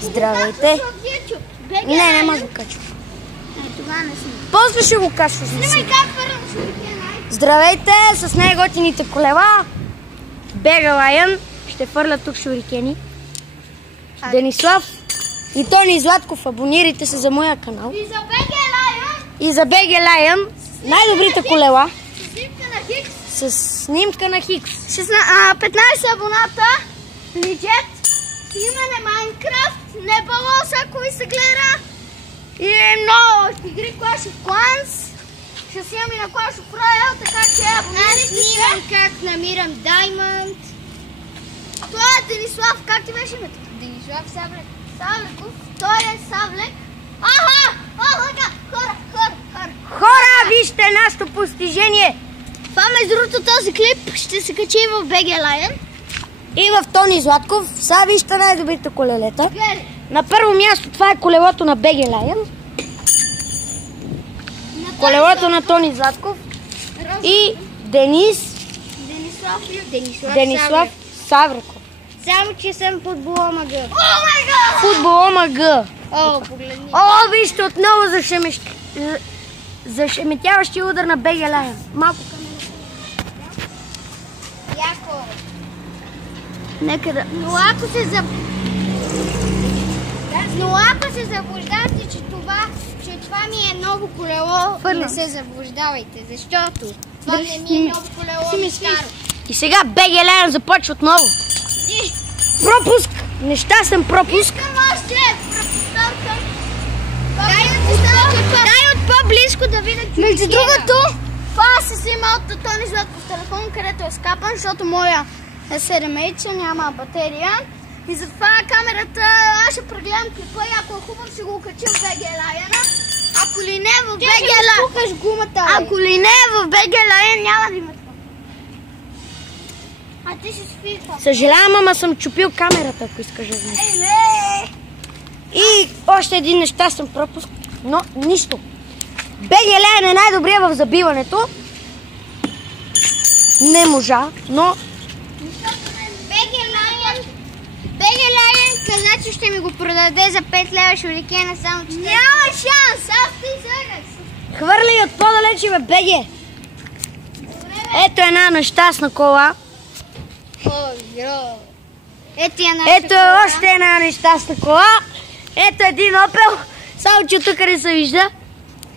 Здравейте. Не може да го качвам. После ще го качваш. Здравейте, с най-готините колела. Бега Лайън. Ще фърля тук шурикени. Денислав и Тони Златков. Абонирайте се за моя канал. И за БГ Лайън. И за БГ Лайън. Най-добрите колела. С снимка на Хикс. С снимка на Хикс. 15 абоната. Лиджет. Имене Майнкрафт. Не балос, ако ви се гледа. И много игри Clash of Clans. Ще си имам и на Clash of Royale, така че абонирайте се. Снимам как намирам Diamond. Това е Денислав. Как ти беше името? Денислав Савлек. Савлеков. Той е Савлек. Хора, вижте нашето постижение. Това между другото този клип ще се качи и в БГ Лайън. И в Тони Златков. Сега вижте най-добрите колелета. На първо място това е колелото на БГ Лайън. Колелото на Тони Златков. И Денислав Савреков. Само че съм футбола мъгъ. Футбола мъгъ. О, погледни. О, вижте отново зашеметяващия удар на БГ Лайън. Малко Яко. нека да... Но ако се заблуждавате, че това ми е ново колело, не се заблуждавайте, защото това не ми е ново колело, ми старо. И сега БГ Лайън започва отново. Пропуск! Нещастен пропуск. Искам още пропускам. Дай от по-близко да видя Между другото, това се снима от Тони Златков телефон, където е скапан, защото моя е 7H, няма батерия. И затова камерата, аз ще прегледам клипа и ако е хубав ще го качим в БГ Лайъна. Ако ли не в БГ Лайън, ако ли не в БГ Лайън няма да има това. А ти ще спи това. Съжалявам, ама съм чупил камерата, ако искаш да знаеш. И още един нещастен пропуск, но нищо. БГ Лайън е най-добрия в забиването. Не можа, но... БГ Лайън каза, че ще ми го продаде за 5 лева шурикена, само че... Няма шанс, аз ти загах. Хвърли от по-далече в БГ. Ето една нещастна кола. Ето още една нещастна кола. Ето един Опел. Само че тук не се вижда.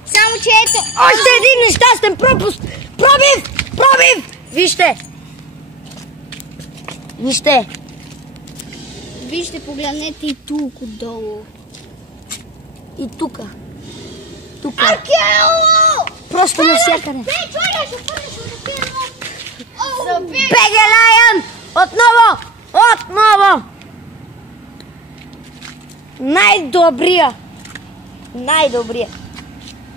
Само че ето... Още един нещастен пропуск. Пробив! Вижте. Вижте, погледнете и тук отдолу. И тук. Аркело! Просто навсякъде. Заби! БГ Лайън! Отново! Най-добрия.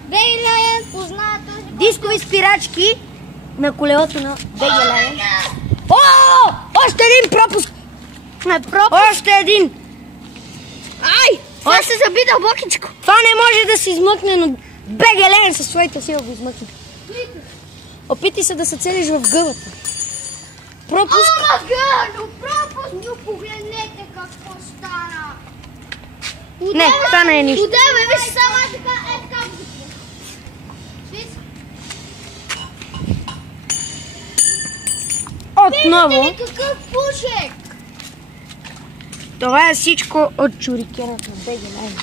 БГ Лайън познава този... Дискови спирачки на колелото на БГ Лайън. О! Още един пропуск! Още един! Ай! Това се заби дълбокичко. Това не може да се измъкне, но БГ Лайън със своите сила го измъкне. Опитай се да се целиш в гъбата. Пропуск! Но погледнете какво стана. Не, това не е нищо. Удеве, виж само така, Отново. Вижте ли какъв пушек? Това е всичко от шурикенът на БГ Лайън.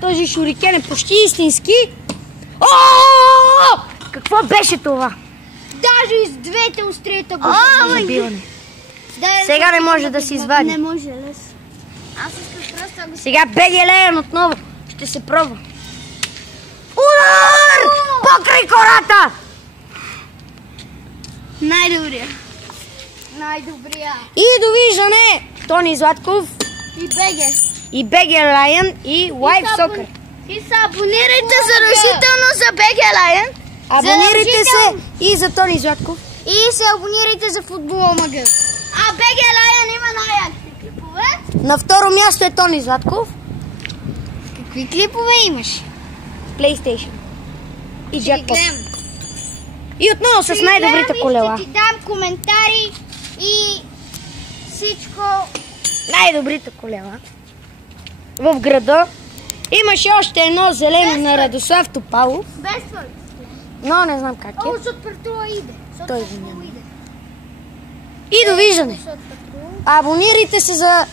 Този шурикен е почти истински. О! Какво беше това? Даже и с двете острията го Забиване. Сега не може да се извади. Не може, лес. Аз искам просто да го... Сега БГ Лайън отново ще се пробва. Удар! Покрай кората! Най-добрия. И довиждане! Тони Златков И БГ. БГ Лайън и Live Soccer. И се абонирайте задължително за БГ Лайън. Абонирайте се и за Тони Златков. И се абонирайте за футбола мъгъ. А БГ Лайън има най-яките клипове. На второ място е Тони Златков. Какви клипове имаш? PlayStation. И Jackpot. И отново с най-добрите колела. Ще ти дам коментари и всичко най-добрите колела в града. Имаше още едно зелено на Радослав Топалов, Бедстват. но не знам как е. О, защото патрула иде. Той го няма. И довиждане! Абонирайте се за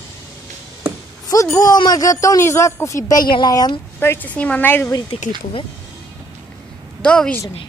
Футбол ОМГ, Тони Златков и БГ Лаян. Той ще снима най-добрите клипове. Довиждане!